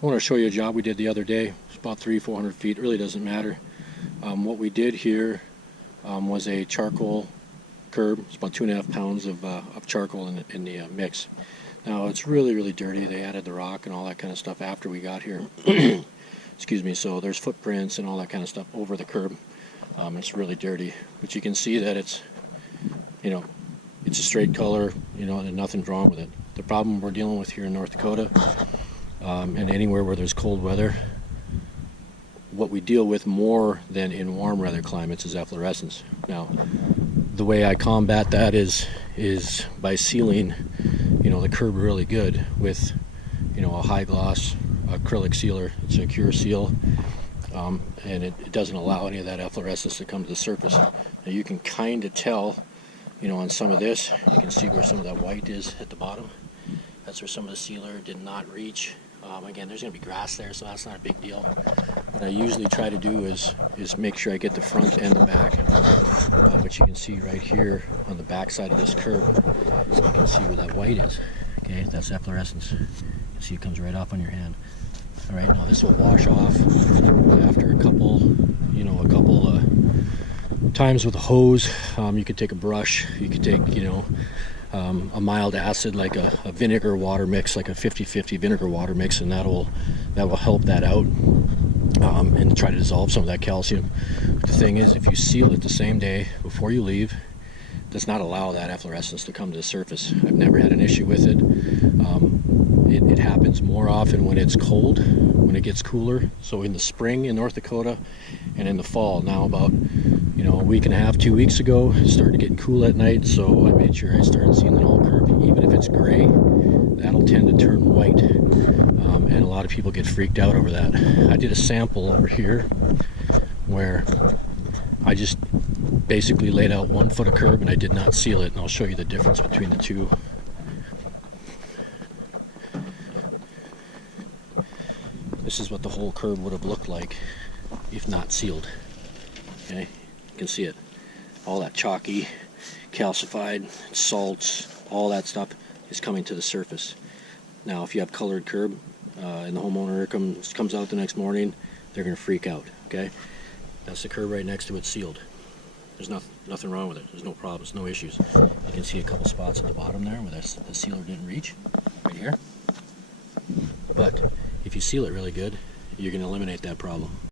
I want to show you a job we did the other day. It's about 300-400 feet. It really doesn't matter. What we did here was a charcoal curb. It's about 2.5 pounds of charcoal in the mix. Now it's really dirty. They added the rock and all that kind of stuff after we got here. Excuse me. So there's footprints and all that kind of stuff over the curb. It's really dirty, but you can see that it's a straight color, and nothing's wrong with it. The problem we're dealing with here in North Dakota, and anywhere where there's cold weather, what we deal with more than in warm weather climates is efflorescence. Now, the way I combat that is by sealing, the curb really good with, a high gloss acrylic sealer. It's a Cure Seal, and it doesn't allow any of that efflorescence to come to the surface. Now you can kind of tell, on some of this, you can see where some of that white is at the bottom. That's where some of the sealer did not reach. Again, there's going to be grass there, so that's not a big deal. What I usually try to do is make sure I get the front and the back. But you can see right here on the back side of this curb, you can see where that white is. Okay, that's efflorescence. You see it comes right off on your hand. All right, now this will wash off after a couple times with a hose. You could take a brush. You could take, a mild acid like a vinegar water mix, like a 50-50 vinegar water mix, and that will help that out and try to dissolve some of that calcium. But the thing is, if you seal it the same day before you leave, it does not allow that efflorescence to come to the surface. I've never had an issue with it. It happens more often when it's cold, when it gets cooler. So in the spring in North Dakota and in the fall. Now about a week and a half, 2 weeks ago, it started getting cool at night, so I made sure I started sealing the whole curb. Even if it's gray, that'll tend to turn white, and a lot of people get freaked out over that. I did a sample over here where I just basically laid out 1 foot of curb and I did not seal it, and I'll show you the difference between the two. This is what the whole curb would have looked like if not sealed. Okay, you can see it. All that chalky, calcified, salts, all that stuff is coming to the surface. Now, if you have colored curb and the homeowner comes out the next morning, they're going to freak out. Okay, that's the curb right next to it sealed. There's nothing wrong with it. There's no problems, no issues. You can see a couple spots at the bottom there where the sealer didn't reach, right here. But if you seal it really good, you're going to eliminate that problem.